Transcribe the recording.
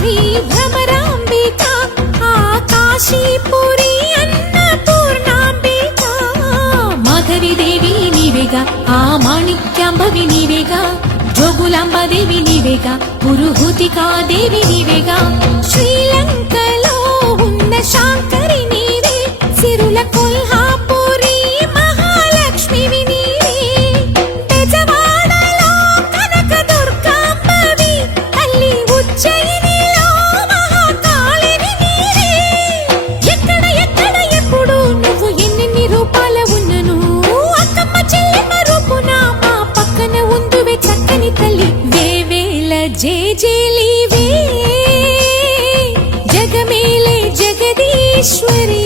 శ్రీ భ్రమరాంబిక ఆకాశీపురి అన్నపూర్ణాంబిక మాధవి దేవి నీవేగా ఆ మాణిక్యాంబవి నీవేగా జోగులాంబ దేవి నీవేగా పురుహూతికా దేవి నీవేగా శ్రీలంకలో ఉన్న శాంకరి నీవే సిరుల కొల్హాపురి మహాలక్ష్మివి నీవే బెజవాడలో కనక దుర్గాంబవి తల్లి ఉజ్జయినిలో మహాకాళివి నీవే ఎక్కడ ఎక్కడ ఎప్పుడు నువ్వు ఎన్నెన్ని రూపాల ఉన్నను అక్కమ్మ చెల్లెమ్మ రూపున మా పక్కన ఉందువే చక్కని తల్లి వేవేల జేజేలివే జగమేలే జగదీశ్వరి